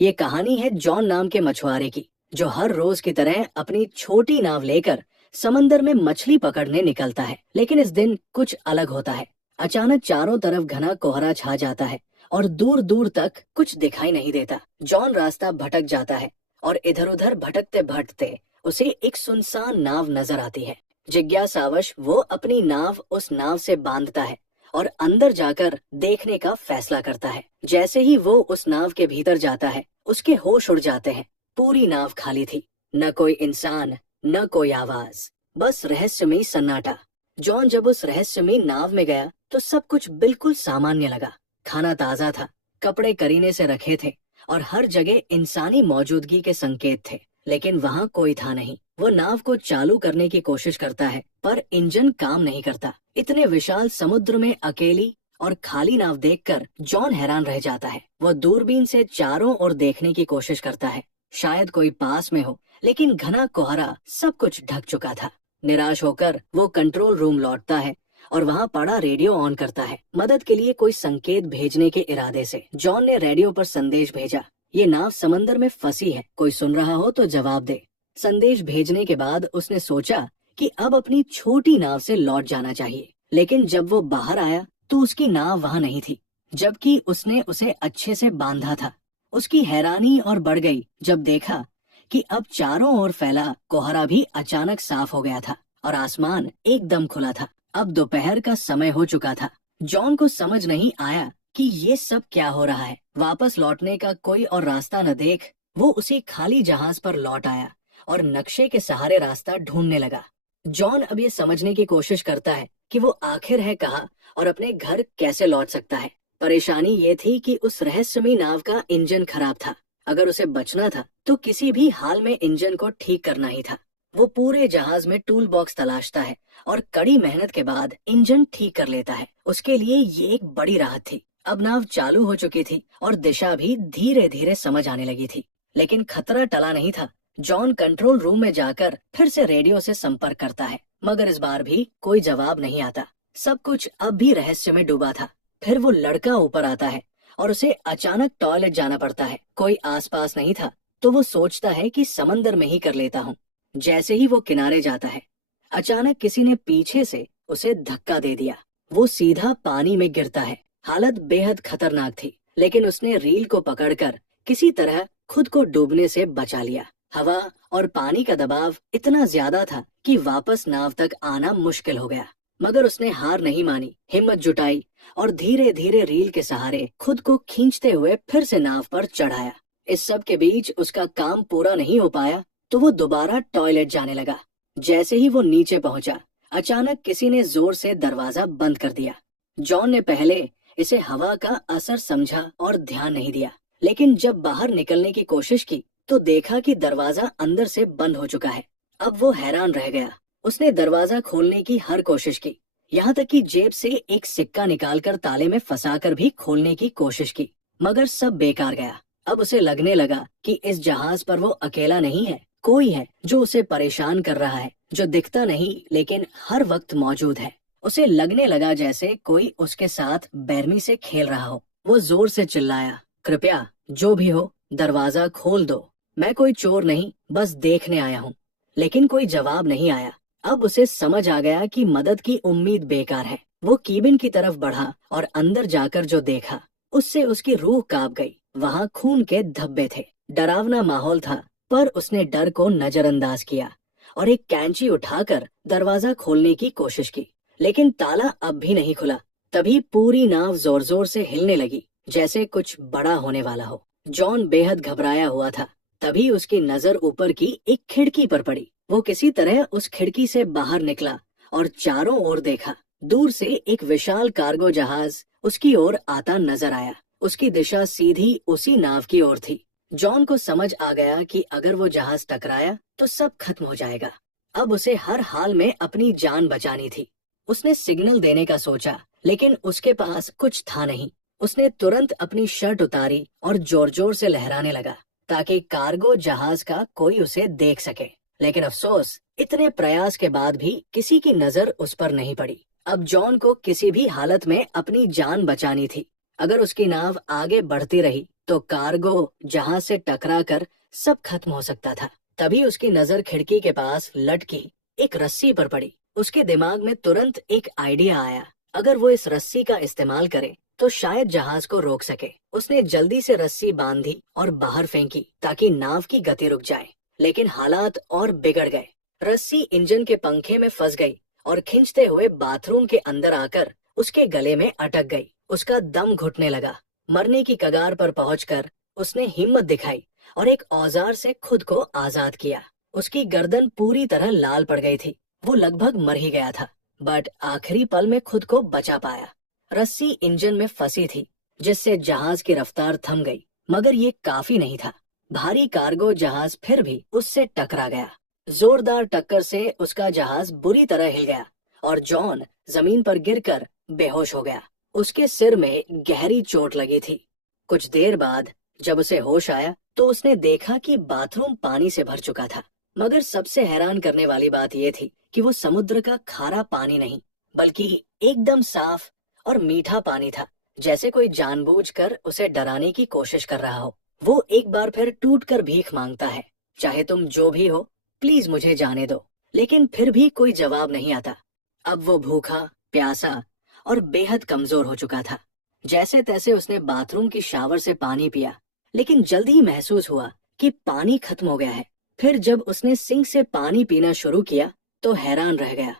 ये कहानी है जॉन नाम के मछुआरे की, जो हर रोज की तरह अपनी छोटी नाव लेकर समंदर में मछली पकड़ने निकलता है। लेकिन इस दिन कुछ अलग होता है। अचानक चारों तरफ घना कोहरा छा जाता है और दूर दूर तक कुछ दिखाई नहीं देता। जॉन रास्ता भटक जाता है और इधर उधर भटकते भटकते उसे एक सुनसान नाव नजर आती है। जिज्ञासावश वो अपनी नाव उस नाव से बांधता है और अंदर जाकर देखने का फैसला करता है। जैसे ही वो उस नाव के भीतर जाता है, उसके होश उड़ जाते हैं। पूरी नाव खाली थी, न कोई इंसान, न कोई आवाज, बस रहस्यमयी सन्नाटा। जॉन जब उस रहस्यमयी नाव में गया तो सब कुछ बिल्कुल सामान्य लगा। खाना ताजा था, कपड़े करीने से रखे थे और हर जगह इंसानी मौजूदगी के संकेत थे। लेकिन वहाँ कोई था नहीं। वो नाव को चालू करने की कोशिश करता है, पर इंजन काम नहीं करता। इतने विशाल समुद्र में अकेली और खाली नाव देखकर जॉन हैरान रह जाता है। वो दूरबीन से चारों ओर देखने की कोशिश करता है, शायद कोई पास में हो, लेकिन घना कोहरा सब कुछ ढक चुका था। निराश होकर वो कंट्रोल रूम लौटता है और वहाँ पड़ा रेडियो ऑन करता है। मदद के लिए कोई संकेत भेजने के इरादे से जॉन ने रेडियो पर संदेश भेजा, ये नाव समंदर में फंसी है, कोई सुन रहा हो तो जवाब दे। संदेश भेजने के बाद उसने सोचा कि अब अपनी छोटी नाव से लौट जाना चाहिए। लेकिन जब वो बाहर आया तो उसकी नाव वहाँ नहीं थी, जबकि उसने उसे अच्छे से बांधा था। उसकी हैरानी और बढ़ गई जब देखा कि अब चारों ओर फैला कोहरा भी अचानक साफ हो गया था और आसमान एकदम खुला था। अब दोपहर का समय हो चुका था। जॉन को समझ नहीं आया कि ये सब क्या हो रहा है। वापस लौटने का कोई और रास्ता न देख वो उसी खाली जहाज पर लौट आया और नक्शे के सहारे रास्ता ढूंढने लगा। जॉन अब ये समझने की कोशिश करता है कि वो आखिर है कहाँ और अपने घर कैसे लौट सकता है। परेशानी ये थी कि उस रहस्यमयी नाव का इंजन खराब था। अगर उसे बचना था तो किसी भी हाल में इंजन को ठीक करना ही था। वो पूरे जहाज में टूल बॉक्स तलाशता है और कड़ी मेहनत के बाद इंजन ठीक कर लेता है। उसके लिए ये एक बड़ी राहत थी। अब नाव चालू हो चुकी थी और दिशा भी धीरे धीरे समझ आने लगी थी। लेकिन खतरा टला नहीं था। जॉन कंट्रोल रूम में जाकर फिर से रेडियो से संपर्क करता है, मगर इस बार भी कोई जवाब नहीं आता। सब कुछ अब भी रहस्य में डूबा था। फिर वो लड़का ऊपर आता है और उसे अचानक टॉयलेट जाना पड़ता है। कोई आसपास नहीं था तो वो सोचता है कि समंदर में ही कर लेता हूँ। जैसे ही वो किनारे जाता है, अचानक किसी ने पीछे से उसे धक्का दे दिया। वो सीधा पानी में गिरता है। हालत बेहद खतरनाक थी, लेकिन उसने रील को पकड़कर किसी तरह खुद को डूबने से बचा लिया। हवा और पानी का दबाव इतना ज्यादा था कि वापस नाव तक आना मुश्किल हो गया, मगर उसने हार नहीं मानी। हिम्मत जुटाई और धीरे धीरे रील के सहारे खुद को खींचते हुए फिर से नाव पर चढ़ाया। इस सब के बीच उसका काम पूरा नहीं हो पाया तो वो दोबारा टॉयलेट जाने लगा। जैसे ही वो नीचे पहुंचा, अचानक किसी ने जोर से दरवाजा बंद कर दिया। जॉन ने पहले इसे हवा का असर समझा और ध्यान नहीं दिया, लेकिन जब बाहर निकलने की कोशिश की तो देखा कि दरवाजा अंदर से बंद हो चुका है। अब वो हैरान रह गया। उसने दरवाजा खोलने की हर कोशिश की, यहाँ तक कि जेब से एक सिक्का निकालकर ताले में फंसाकर भी खोलने की कोशिश की, मगर सब बेकार गया। अब उसे लगने लगा कि इस जहाज पर वो अकेला नहीं है, कोई है जो उसे परेशान कर रहा है, जो दिखता नहीं लेकिन हर वक्त मौजूद है। उसे लगने लगा जैसे कोई उसके साथ बेरमी से खेल रहा हो। वो जोर से चिल्लाया, कृपया जो भी हो दरवाजा खोल दो, मैं कोई चोर नहीं, बस देखने आया हूँ। लेकिन कोई जवाब नहीं आया। अब उसे समझ आ गया कि मदद की उम्मीद बेकार है। वो कीबिन की तरफ बढ़ा और अंदर जाकर जो देखा उससे उसकी रूह कांप गई। वहाँ खून के धब्बे थे। डरावना माहौल था, पर उसने डर को नजरअंदाज किया और एक कैंची उठाकर दरवाजा खोलने की कोशिश की, लेकिन ताला अब भी नहीं खुला। तभी पूरी नाव जोर जोर से हिलने लगी, जैसे कुछ बड़ा होने वाला हो। जॉन बेहद घबराया हुआ था। तभी उसकी नजर ऊपर की एक खिड़की पर पड़ी। वो किसी तरह उस खिड़की से बाहर निकला और चारों ओर देखा। दूर से एक विशाल कार्गो जहाज उसकी ओर आता नजर आया। उसकी दिशा सीधी उसी नाव की ओर थी। जॉन को समझ आ गया कि अगर वो जहाज टकराया तो सब खत्म हो जाएगा। अब उसे हर हाल में अपनी जान बचानी थी। उसने सिग्नल देने का सोचा, लेकिन उसके पास कुछ था नहीं। उसने तुरंत अपनी शर्ट उतारी और जोर जोर से लहराने लगा ताकि कार्गो जहाज का कोई उसे देख सके। लेकिन अफसोस, इतने प्रयास के बाद भी किसी की नजर उस पर नहीं पड़ी। अब जॉन को किसी भी हालत में अपनी जान बचानी थी। अगर उसकी नाव आगे बढ़ती रही तो कार्गो जहाज से टकरा कर सब खत्म हो सकता था। तभी उसकी नजर खिड़की के पास लटकी एक रस्सी पर पड़ी। उसके दिमाग में तुरंत एक आइडिया आया, अगर वो इस रस्सी का इस्तेमाल करे तो शायद जहाज को रोक सके। उसने जल्दी से रस्सी बांधी और बाहर फेंकी ताकि नाव की गति रुक जाए, लेकिन हालात और बिगड़ गए। रस्सी इंजन के पंखे में फंस गई और खींचते हुए बाथरूम के अंदर आकर उसके गले में अटक गई। उसका दम घुटने लगा। मरने की कगार पर पहुंचकर उसने हिम्मत दिखाई और एक औजार से खुद को आजाद किया। उसकी गर्दन पूरी तरह लाल पड़ गई थी। वो लगभग मर ही गया था, बट आखिरी पल में खुद को बचा पाया। रस्सी इंजन में फंसी थी, जिससे जहाज की रफ्तार थम गई, मगर ये काफी नहीं था। भारी कार्गो जहाज फिर भी उससे टकरा गया। जोरदार टक्कर से उसका जहाज बुरी तरह हिल गया और जॉन जमीन पर गिरकर बेहोश हो गया। उसके सिर में गहरी चोट लगी थी। कुछ देर बाद जब उसे होश आया तो उसने देखा कि बाथरूम पानी से भर चुका था, मगर सबसे हैरान करने वाली बात यह थी कि वो समुद्र का खारा पानी नहीं, बल्कि एकदम साफ और मीठा पानी था, जैसे कोई जानबूझकर उसे डराने की कोशिश कर रहा हो। वो एक बार फिर टूटकर भीख मांगता है, चाहे तुम जो भी हो, प्लीज मुझे जाने दो। लेकिन फिर भी कोई जवाब नहीं आता। अब वो भूखा, प्यासा और बेहद कमजोर हो चुका था। जैसे तैसे उसने बाथरूम की शावर से पानी पिया, लेकिन जल्दी ही महसूस हुआ कि पानी खत्म हो गया है। फिर जब उसने सिंक से पानी पीना शुरू किया तो हैरान रह गया।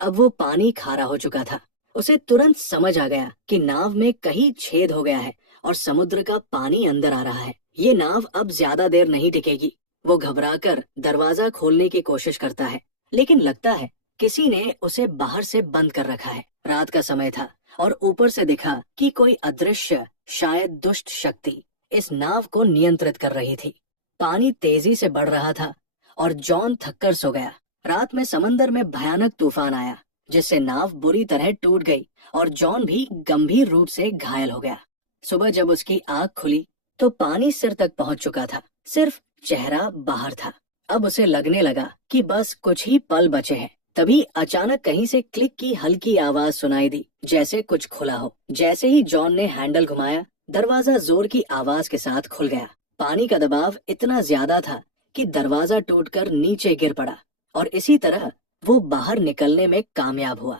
अब वो पानी खारा हो चुका था। उसे तुरंत समझ आ गया कि नाव में कहीं छेद हो गया है और समुद्र का पानी अंदर आ रहा है। ये नाव अब ज्यादा देर नहीं टिकेगी। वो घबराकर दरवाजा खोलने की कोशिश करता है, लेकिन लगता है किसी ने उसे बाहर से बंद कर रखा है। रात का समय था और ऊपर से दिखा कि कोई अदृश्य, शायद दुष्ट शक्ति इस नाव को नियंत्रित कर रही थी। पानी तेजी से बढ़ रहा था और जॉन थककर सो गया। रात में समंदर में भयानक तूफान आया, जिससे नाव बुरी तरह टूट गई और जॉन भी गंभीर रूप से घायल हो गया। सुबह जब उसकी आंख खुली तो पानी सिर तक पहुंच चुका था, सिर्फ चेहरा बाहर था। अब उसे लगने लगा कि बस कुछ ही पल बचे हैं। तभी अचानक कहीं से क्लिक की हल्की आवाज सुनाई दी, जैसे कुछ खुला हो। जैसे ही जॉन ने हैंडल घुमाया, दरवाजा जोर की आवाज के साथ खुल गया। पानी का दबाव इतना ज्यादा था कि दरवाजा टूटकर नीचे गिर पड़ा और इसी तरह वो बाहर निकलने में कामयाब हुआ।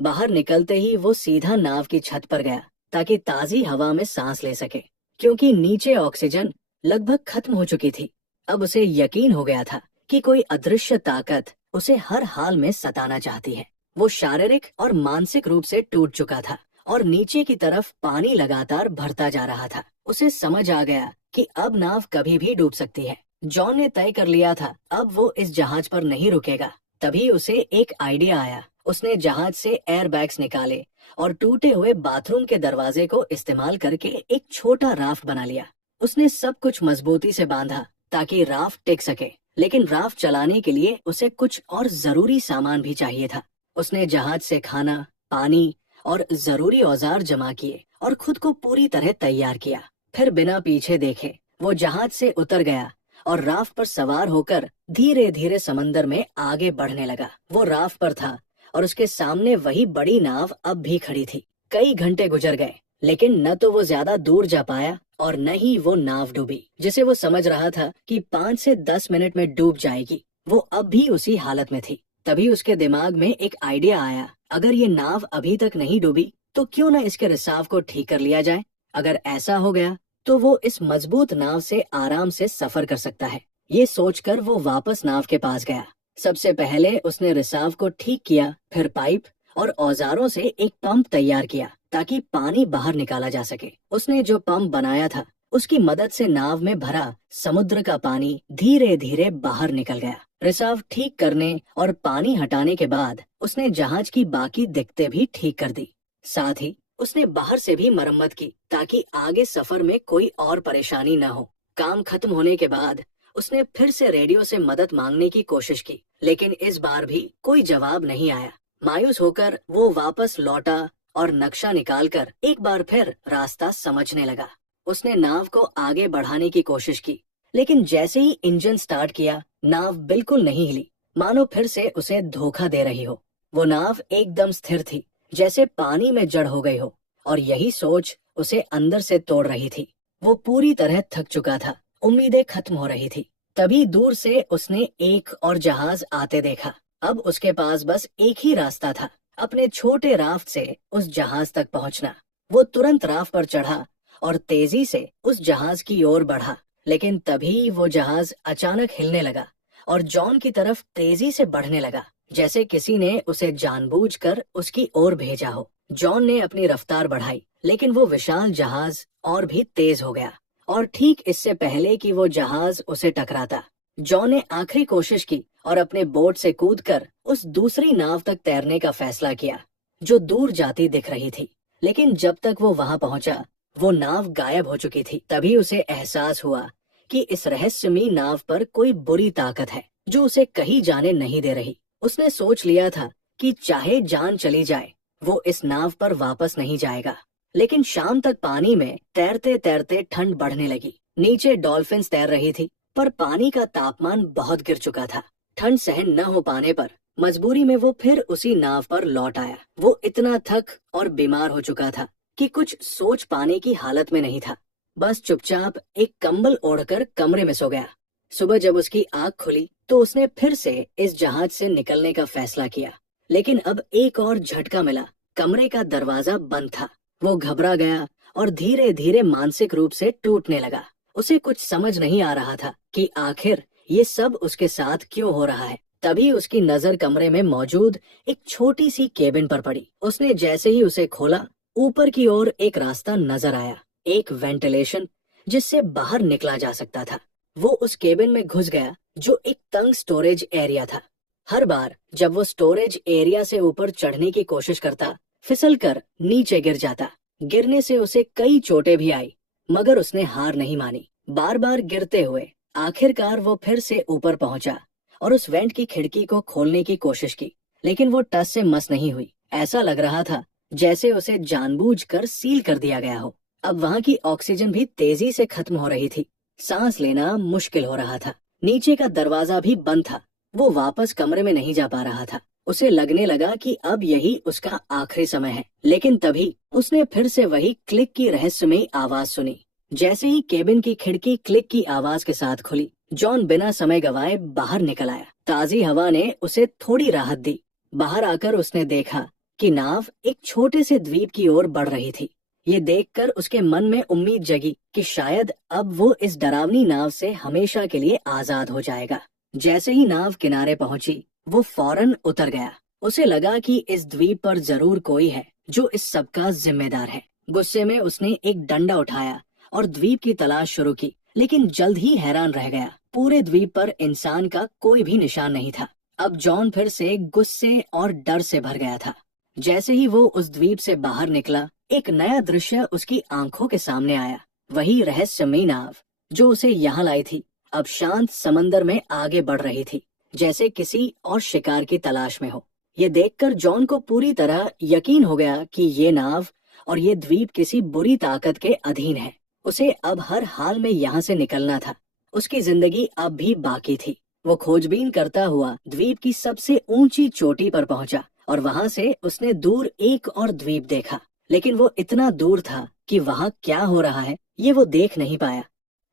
बाहर निकलते ही वो सीधा नाव की छत पर गया ताकि ताजी हवा में सांस ले सके, क्योंकि नीचे ऑक्सीजन लगभग खत्म हो चुकी थी। अब उसे यकीन हो गया था कि कोई अदृश्य ताकत उसे हर हाल में सताना चाहती है। वो शारीरिक और मानसिक रूप से टूट चुका था और नीचे की तरफ पानी लगातार भरता जा रहा था। उसे समझ आ गया कि अब नाव कभी भी डूब सकती है। जॉन ने तय कर लिया था अब वो इस जहाज पर नहीं रुकेगा। तभी उसे एक आइडिया आया। उसने जहाज से एयर बैग्स निकाले और टूटे हुए बाथरूम के दरवाजे को इस्तेमाल करके एक छोटा राफ्ट बना लिया। उसने सब कुछ मजबूती से बांधा ताकि राफ्ट टिक सके, लेकिन राफ्ट चलाने के लिए उसे कुछ और जरूरी सामान भी चाहिए था। उसने जहाज से खाना, पानी और जरूरी औजार जमा किए और खुद को पूरी तरह तैयार किया। फिर बिना पीछे देखे वो जहाज से उतर गया और राफ्ट पर सवार होकर धीरे धीरे समंदर में आगे बढ़ने लगा। वो राफ्ट पर था और उसके सामने वही बड़ी नाव अब भी खड़ी थी। कई घंटे गुजर गए, लेकिन न तो वो ज्यादा दूर जा पाया और न ही वो नाव डूबी, जिसे वो समझ रहा था कि 5 से 10 मिनट में डूब जाएगी। वो अब भी उसी हालत में थी। तभी उसके दिमाग में एक आइडिया आया, अगर ये नाव अभी तक नहीं डूबी तो क्यों न इसके रिसाव को ठीक कर लिया जाए। अगर ऐसा हो गया तो वो इस मजबूत नाव से आराम से सफर कर सकता है। ये सोचकर वो वापस नाव के पास गया। सबसे पहले उसने रिसाव को ठीक किया, फिर पाइप और औजारों से एक पंप तैयार किया ताकि पानी बाहर निकाला जा सके। उसने जो पंप बनाया था उसकी मदद से नाव में भरा समुद्र का पानी धीरे धीरे बाहर निकल गया। रिसाव ठीक करने और पानी हटाने के बाद उसने जहाज की बाकी दिक्कतें भी ठीक कर दी। साथ ही उसने बाहर से भी मरम्मत की ताकि आगे सफर में कोई और परेशानी न हो। काम खत्म होने के बाद उसने फिर से रेडियो से मदद मांगने की कोशिश की, लेकिन इस बार भी कोई जवाब नहीं आया। मायूस होकर वो वापस लौटा और नक्शा निकालकर एक बार फिर रास्ता समझने लगा। उसने नाव को आगे बढ़ाने की कोशिश की, लेकिन जैसे ही इंजन स्टार्ट किया नाव बिल्कुल नहीं हिली, मानो फिर से उसे धोखा दे रही हो। वो नाव एकदम स्थिर थी, जैसे पानी में जड़ हो गई हो, और यही सोच उसे अंदर से तोड़ रही थी। वो पूरी तरह थक चुका था, उम्मीदें खत्म हो रही थी। तभी दूर से उसने एक और जहाज आते देखा। अब उसके पास बस एक ही रास्ता था, अपने छोटे राफ्ट से उस जहाज तक पहुंचना। वो तुरंत राफ्ट पर चढ़ा और तेजी से उस जहाज की ओर बढ़ा। लेकिन तभी वो जहाज अचानक हिलने लगा और जॉन की तरफ तेजी से बढ़ने लगा, जैसे किसी ने उसे जानबूझकर उसकी ओर भेजा हो। जॉन ने अपनी रफ्तार बढ़ाई, लेकिन वो विशाल जहाज और भी तेज हो गया, और ठीक इससे पहले कि वो जहाज उसे टकराता, जॉन ने आखिरी कोशिश की और अपने बोट से कूदकर उस दूसरी नाव तक तैरने का फैसला किया, जो दूर जाती दिख रही थी। लेकिन जब तक वो वहां पहुंचा, वो नाव गायब हो चुकी थी। तभी उसे एहसास हुआ कि इस रहस्यमयी नाव पर कोई बुरी ताकत है, जो उसे कहीं जाने नहीं दे रही। उसने सोच लिया था कि चाहे जान चली जाए, वो इस नाव पर वापस नहीं जाएगा। लेकिन शाम तक पानी में तैरते तैरते ठंड बढ़ने लगी। नीचे डॉल्फिन्स तैर रही थी, पर पानी का तापमान बहुत गिर चुका था। ठंड सहन न हो पाने पर मजबूरी में वो फिर उसी नाव पर लौट आया। वो इतना थक और बीमार हो चुका था कि कुछ सोच पाने की हालत में नहीं था। बस चुपचाप एक कंबल ओढ़कर कमरे में सो गया। सुबह जब उसकी आंख खुली तो उसने फिर से इस जहाज से निकलने का फैसला किया। लेकिन अब एक और झटका मिला। कमरे का दरवाजा बंद था। वो घबरा गया और धीरे धीरे मानसिक रूप से टूटने लगा। उसे कुछ समझ नहीं आ रहा था कि आखिर ये सब उसके साथ क्यों हो रहा है। तभी उसकी नजर कमरे में मौजूद एक छोटी सी केबिन पर पड़ी। उसने जैसे ही उसे खोला, ऊपर की ओर एक रास्ता नजर आया, एक वेंटिलेशन जिससे बाहर निकला जा सकता था। वो उस केबिन में घुस गया, जो एक तंग स्टोरेज एरिया था। हर बार जब वो स्टोरेज एरिया से ऊपर चढ़ने की कोशिश करता, फिसलकर नीचे गिर जाता। गिरने से उसे कई चोटें भी आई, मगर उसने हार नहीं मानी। बार बार गिरते हुए आखिरकार वो फिर से ऊपर पहुंचा और उस वेंट की खिड़की को खोलने की कोशिश की, लेकिन वो टस से मस नहीं हुई। ऐसा लग रहा था जैसे उसे जानबूझकर सील कर दिया गया हो। अब वहां की ऑक्सीजन भी तेजी से खत्म हो रही थी। सांस लेना मुश्किल हो रहा था। नीचे का दरवाजा भी बंद था। वो वापस कमरे में नहीं जा पा रहा था। उसे लगने लगा कि अब यही उसका आखिरी समय है। लेकिन तभी उसने फिर से वही क्लिक की रहस्यमयी आवाज सुनी। जैसे ही केबिन की खिड़की क्लिक की आवाज के साथ खुली, जॉन बिना समय गवाए बाहर निकल आया। ताजी हवा ने उसे थोड़ी राहत दी। बाहर आकर उसने देखा कि नाव एक छोटे से द्वीप की ओर बढ़ रही थी। ये देखकर उसके मन में उम्मीद जगी कि शायद अब वो इस डरावनी नाव से हमेशा के लिए आजाद हो जाएगा। जैसे ही नाव किनारे पहुंची, वो फौरन उतर गया। उसे लगा कि इस द्वीप पर जरूर कोई है जो इस सब का जिम्मेदार है। गुस्से में उसने एक डंडा उठाया और द्वीप की तलाश शुरू की, लेकिन जल्द ही हैरान रह गया। पूरे द्वीप पर इंसान का कोई भी निशान नहीं था। अब जॉन फिर से गुस्से और डर से भर गया था। जैसे ही वो उस द्वीप से बाहर निकला, एक नया दृश्य उसकी आंखों के सामने आया। वही रहस्यमयी नाव जो उसे यहाँ लाई थी, अब शांत समंदर में आगे बढ़ रही थी, जैसे किसी और शिकार की तलाश में हो। ये देखकर जॉन को पूरी तरह यकीन हो गया कि ये नाव और ये द्वीप किसी बुरी ताकत के अधीन है। उसे अब हर हाल में यहाँ से निकलना था। उसकी जिंदगी अब भी बाकी थी। वो खोजबीन करता हुआ द्वीप की सबसे ऊंची चोटी पर पहुंचा और वहां से उसने दूर एक और द्वीप देखा। लेकिन वो इतना दूर था कि वहां क्या हो रहा है ये वो देख नहीं पाया।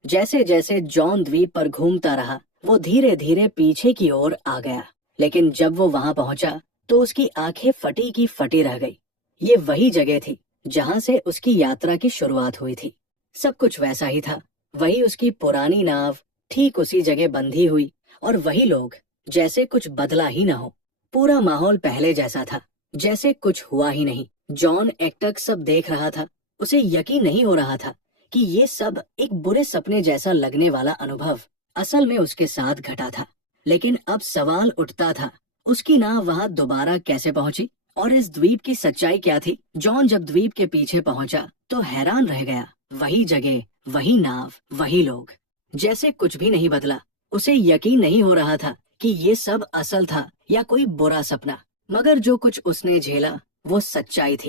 जैसे जैसे जॉन द्वीप पर घूमता रहा, वो धीरे धीरे पीछे की ओर आ गया। लेकिन जब वो वहां पहुंचा तो उसकी आंखें फटी की फटी रह गई। ये वही जगह थी जहां से उसकी यात्रा की शुरुआत हुई थी। सब कुछ वैसा ही था। वही उसकी पुरानी नाव ठीक उसी जगह बंधी हुई, और वही लोग, जैसे कुछ बदला ही न हो। पूरा माहौल पहले जैसा था, जैसे कुछ हुआ ही नहीं। जॉन एकटक सब देख रहा था। उसे यकीन नहीं हो रहा था कि ये सब एक बुरे सपने जैसा लगने वाला अनुभव असल में उसके साथ घटा था। लेकिन अब सवाल उठता था, उसकी नाव वहां दोबारा कैसे पहुंची और इस द्वीप की सच्चाई क्या थी। जॉन जब द्वीप के पीछे पहुंचा तो हैरान रह गया। वही जगह, वही नाव, वही लोग, जैसे कुछ भी नहीं बदला। उसे यकीन नहीं हो रहा था कि ये सब असल था या कोई बुरा सपना। मगर जो कुछ उसने झेला वो सच्चाई थी।